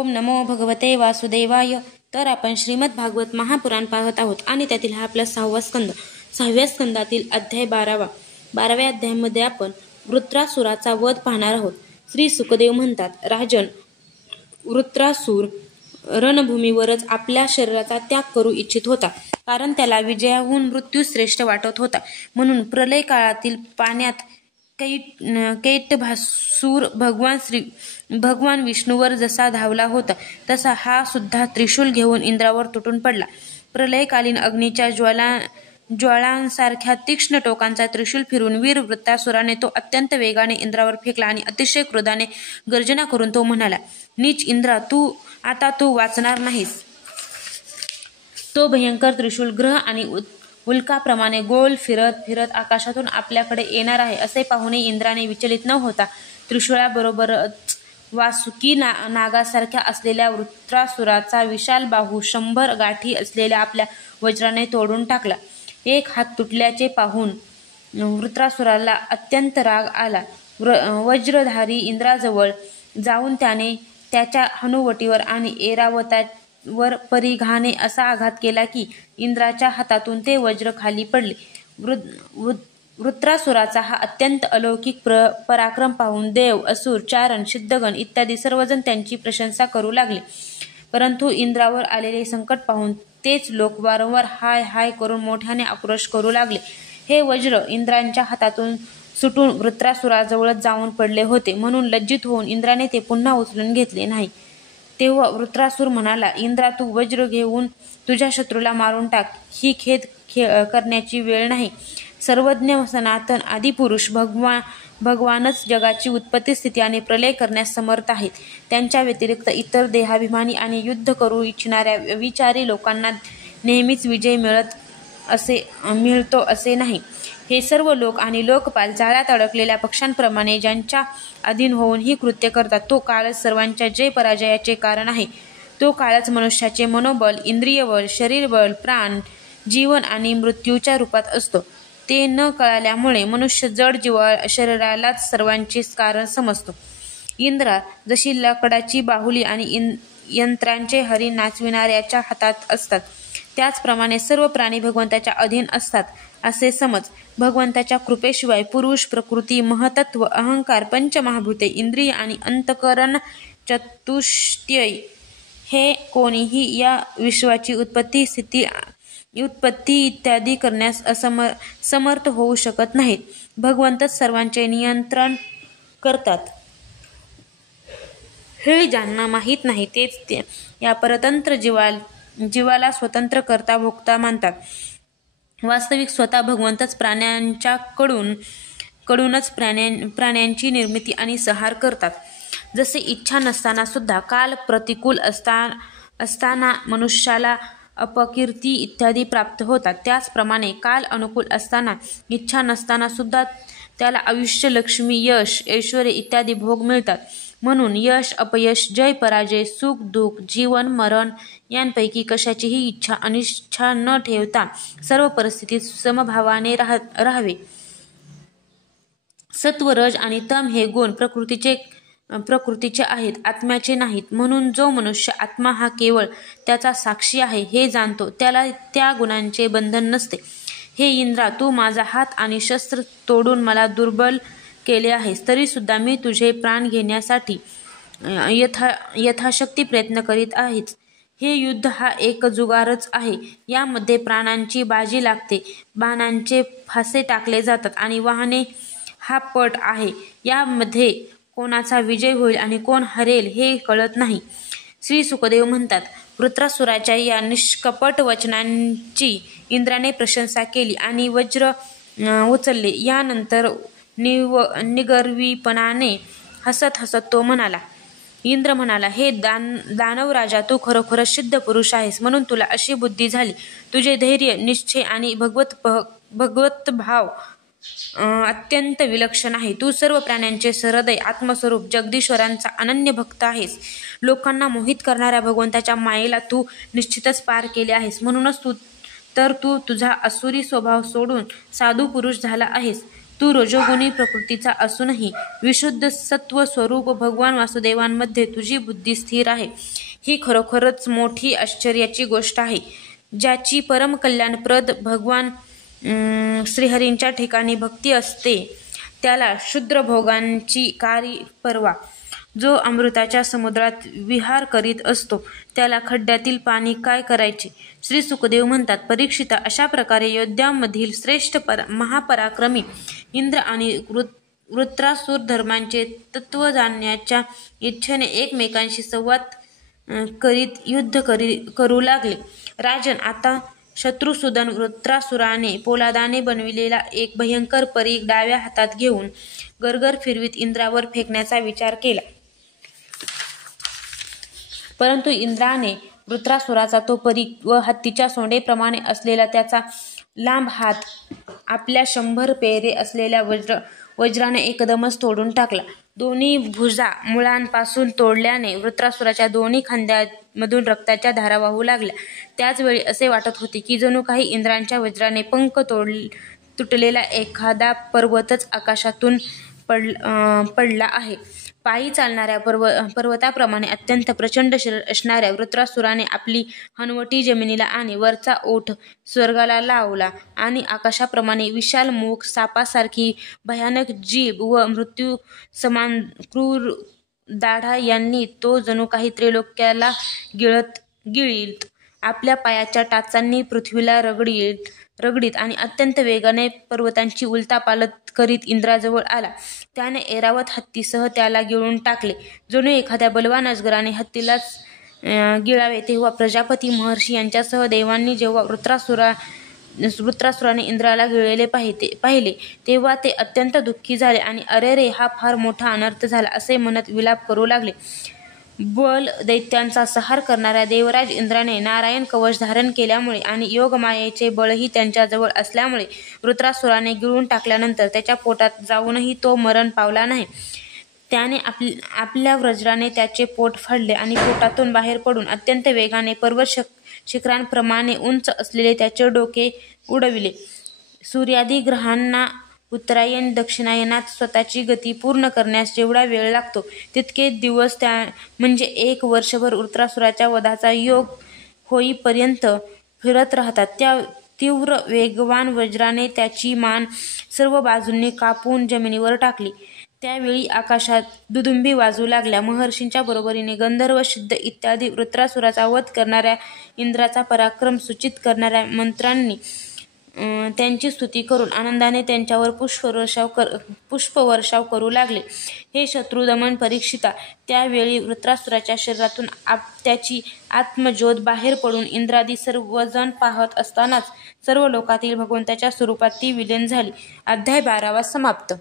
ओम नमो भगवते वासुदेवाय. तर आपण श्रीमद भागवत महापुराण पाहत आहोत आणि त्यातील हा आपला 6वा स्कंद. 6व्या स्कंदातील अध्याय 12वा. 12व्या अध्यायामध्ये आपण वृत्रासुराचा वध पाहणार आहोत. श्री सुखदेव म्हणतात, राजन, वृत्रासूर रणभूमीवरच आपल्या शरीराचा त्याग करू इच्छित होता, कारण त्याला विजयाहून मृत्यू श्रेष्ठ वाटत होता. म्हणून प्रलय काळातील पाण्यात कैटभासूर भगवान विष्णूवर जसा धावला होता, तसा हा सुद्धा त्रिशूल घेऊन इंद्रावर तुटून पडला. प्रलयकालीन अग्नीच्या ज्वाळांसारख्या तीक्ष्ण टोकांचा त्रिशूल फिरून वीर वृत्रासुराने तो अत्यंत वेगाने इंद्रावर फेकला आणि अतिशय क्रोधाने गर्जना करून तो म्हणाला, नीच इंद्रा, तू वाचणार नाहीस. तो भयंकर त्रिशूल ग्रह आणि उल्काप्रमाणे गोल फिरत फिरत आकाशातून आपल्याकडे येणार आहे असे पाहूनही इंद्राने विचलित न होता त्रिशूळाबरोबरच वासुकी नागासारख्या असलेल्या वृत्रासुराचा विशाल बाहू 100 गाठी असलेल्या आपल्या वज्राने तोडून टाकला. एक हात तुटल्याचे पाहून वृत्रासुराला अत्यंत राग आला. वज्रधारी इंद्राजवळ जाऊन त्याने त्याच्या हनुवटीवर आणि ऐरावतावर परिघाने असा आघात केला की इंद्राच्या हातातून ते वज्र खाली पडले. वृत्रासुराचा हा अत्यंत अलौकिक पराक्रम पाहून देव, असुर, चारण, सिद्धगण इत्यादी सर्वजण त्यांची प्रशंसा करू लागले. परंतु इंद्रावर आलेले संकट पाहून तेच लोक वारंवार हाय हाय करून मोठ्याने आक्रोश करू लागले. हे वज्र इंद्रांच्या हातातून सुटून वृत्रासुराजवळच जाऊन पडले होते, म्हणून लज्जित होऊन इंद्राने ते पुन्हा उचलून घेतले नाही. तेव्हा वृत्रासुर म्हणाला, इंद्रा, तू वज्र घेऊन तुझ्या शत्रूला मारून टाक. ही खेद करण्याची वेळ नाही. सर्वज्ञ सनातन आदिपुरुष भगवानच जगाची उत्पत्ती, स्थिती आणि प्रलय करण्यास समर्थ आहेत. त्यांच्या व्यतिरिक्त इतर देहाभिमानी आणि युद्ध करू इच्छिणाऱ्या विचारी लोकांना नेहमीच विजय मिळतो असे नाही. हे सर्व लोक आणि लोकपाल जाळ्यात अडकलेल्या पक्ष्यांप्रमाणे ज्यांच्या अधीन होऊन ही कृत्य करतात, तो काळच सर्वांच्या जय पराजयाचे कारण आहे. तो काळच मनुष्याचे मनोबल, इंद्रियबळ, शरीरबळ, प्राण, जीवन आणि मृत्यूच्या रूपात असतो. ते न कळाल्यामुळे मनुष्य जड शरीरालाच सर्वांचे कारण समजतो. इंद्रा जशी लाकडाची बाहुली आणि यंत्रांचे हरी नाचविणाऱ्याच्या हातात असतात, त्याचप्रमाणे सर्व प्राणी भगवंताच्या अधीन असतात असे समज. भगवंताच्या कृपेशिवाय पुरुष, प्रकृती, महतत्व, अहंकार, पंचमहाभूते, इंद्रिय आणि अंतःकरण चतुष्टय हे कोणीही या विश्वाची उत्पत्ती इत्यादी करण्यास समर्थ होऊ शकत नाहीत. भगवंतच सर्वांचे नियंत्रण करतात. हे ज्यांना माहीत नाही तेच या परतंत्र जीवाला स्वतंत्र करता भोक्ता मानतात. वास्तविक स्वतः भगवंतच कडूनच प्राण्यांची निर्मिती आणि संहार करतात. जसे इच्छा नसताना सुद्धा काल प्रतिकूल असताना मनुष्याला अपकीर्ती इत्यादी प्राप्त होतात, त्याचप्रमाणे काल अनुकूल असताना, इच्छा नसताना सुद्धा त्याला आयुष्य, लक्ष्मी, यश, ऐश्वर्य इत्यादी भोग मिळतात. म्हणून यश, अपयश, जय पराजय, सुख दुःख, जीवन मरण यांपैकी कशाचीही इच्छा अनिच्छा न ठेवता सर्व परिस्थितीत समभावाने राहावे. सत्व, रज आणि तम हे गुण प्रकृतीचे आहेत, आत्म्याचे नाहीत. म्हणून जो मनुष्य आत्मा हा केवळ त्याचा साक्षी आहे हे जाणतो, त्याला त्या गुणांचे बंधन नसते. हे इंद्रा, तू माझा हात आणि शस्त्र तोडून मला दुर्बल केले आहेस, तरी सुद्धा मी तुझे प्राण घेण्यासाठी यथाशक्ती प्रयत्न करीत आहेच. हे युद्ध हा एक जुगारच आहे. यामध्ये प्राणांची बाजी लागते, बाणांचे फासे टाकले जातात आणि वाहने हा पट आहे. यामध्ये कोणाचा विजय होईल आणि कोण हरेल हे कळत नाही. श्री सुखदेव म्हणतात, वृत्रासुराच्या या निष्कपट वचनांची इंद्राने प्रशंसा केली आणि वज्र उचलले. यानंतर निगर्वीपणाने हसत तो म्हणाला. इंद्र म्हणाला, हे दानवराजा, तू खरोखरच सिद्ध पुरुष आहेस, म्हणून तुला अशी बुद्धी झाली. तुझे धैर्य, निश्चय आणि भगवत भाव अत्यंत विलक्षण आहे. तू सर्व प्राण्यांचे सहृदय आत्मस्वरूप जगदीश्वरांचा अनन्य भक्त आहेस. लोकांना मोहित करणाऱ्या भगवंताच्या मायेला तू निश्चितच पार केले आहेस. म्हणूनच तू तुझा असुरी स्वभाव सोडून साधू पुरुष झाला आहेस. तू रजोगुणी प्रकृतीचा असूनही विशुद्ध सत्व स्वरूप भगवान वासुदेवांमध्ये तुझी बुद्धी स्थिर आहे. ही खरोखरच मोठी आश्चर्याची गोष्ट आहे. ज्याची परम कल्याणप्रद भगवान श्रीहरींच्या ठिकाणी भक्ती असते त्याला क्षुद्र भोगांची कारी पर्वा. जो अमृताच्या समुद्रात विहार करीत असतो त्याला खड्ड्यातील पाणी काय करायचे. श्री सुखदेव म्हणतात, परीक्षिता, अशा प्रकारे योद्ध्यांमधील श्रेष्ठ महापराक्रमी इंद्र आणि वृत्रासुर धर्मांचे तत्व जाणण्याच्या इच्छेने एकमेकांशी संवाद करीत युद्ध करू लागले. राजन, आता शत्रुसूदन वृत्रासुराने पोलादाने बनविलेला एक भयंकर परीघ डाव्या हातात घेऊन गरगर फिरवीत इंद्रावर फेकण्याचा विचार केला. परंतु इंद्राने वृत्रासुराचा तो परीघ व हत्तीच्या सोंडेप्रमाणे असलेला त्याचा लांब हात आपल्या 100 पेरे असलेल्या वज्राने एकदमच तोडून टाकला. दोन्ही भुजा मुळांपासून तोडल्याने वृत्रासुराच्या दोन्ही खांद्यांमधून रक्ताच्या धारा वाहू लागल्या. त्याचवेळी असे वाटत होते की जणू काही इंद्रांच्या वज्राने पंख तुटलेला एखादा पर्वतच आकाशातून पडला आहे. पायी चालणाऱ्या पर्वताप्रमाणे अत्यंत प्रचंड शरीर असणाऱ्या वृत्रासुराने आपली हनवटी जमिनीला आणि वरचा ओठ स्वर्गाला लावला आणि आकाशाप्रमाणे विशाल मुख, सापासारखी भयानक जीभ व मृत्यू समान क्रूर दाढा यांनी तो जणू काही त्रैलोक्याला गिळीत आपल्या पायाच्या टाचांनी पृथ्वीला रगडीत आणि अत्यंत वेगाने पर्वतांची उलथापालथ करीत इंद्राजवळ आला. त्याने ऐरावत हत्तीसह त्याला गिळून टाकले. जणू एखाद्या बलवान अजगराने हत्तीलाच गिळावे. तेव्हा प्रजापती महर्षी यांच्यासह देवांनी जेव्हा वृत्रासुराने इंद्राला गिळलेले पाहिले तेव्हा ते अत्यंत दुःखी झाले आणि अरे रे, हा फार मोठा अनर्थ झाला असे म्हणत विलाप करू लागले. बल दैत्यांचा संहार करणाऱ्या देवराज इंद्राने नारायण कवच धारण केल्यामुळे आणि योगमायेचे बळही त्यांच्याजवळ असल्यामुळे वृत्रासुराने गिळून टाकल्यानंतर त्याच्या पोटात जाऊनही तो मरण पावला नाही. त्याने आपल्या वज्राने त्याचे पोट फाडले आणि पोटातून बाहेर पडून अत्यंत वेगाने पर्वत शिखरांप्रमाणे उंच असलेले त्याचे डोके उडविले. सूर्यादी ग्रहांना उत्तरायण दक्षिणायनात स्वतःची गती पूर्ण करण्यास जेवढा वेळ लागतो तितके दिवस म्हणजे 1 वर्षभर वृत्रासुराच्या वधाचा योग होईपर्यंत फिरत राहतात. त्या तीव्र वेगवान वज्राने त्याची मान सर्व बाजूंनी कापून जमिनीवर टाकली. त्यावेळी आकाशात दुदुंभी वाजू लागल्या. महर्षींच्या बरोबरीने गंधर्व, सिद्ध इत्यादी वृत्रासुराचा वध करणाऱ्या इंद्राचा पराक्रम सूचित करणाऱ्या मंत्रांनी त्यांची स्तुती करून आनंदाने त्यांच्यावर पुष्पवर्षाव करू लागले. हे शत्रुदमन परीक्षिता, त्यावेळी वृत्रासुराच्या शरीरातून त्याची आत्मज्योत बाहेर पडून इंद्रादी सर्वजण पाहत असतानाच सर्व लोकातील भगवंताच्या स्वरूपात ती विलीन झाली. अध्याय 12 समाप्त.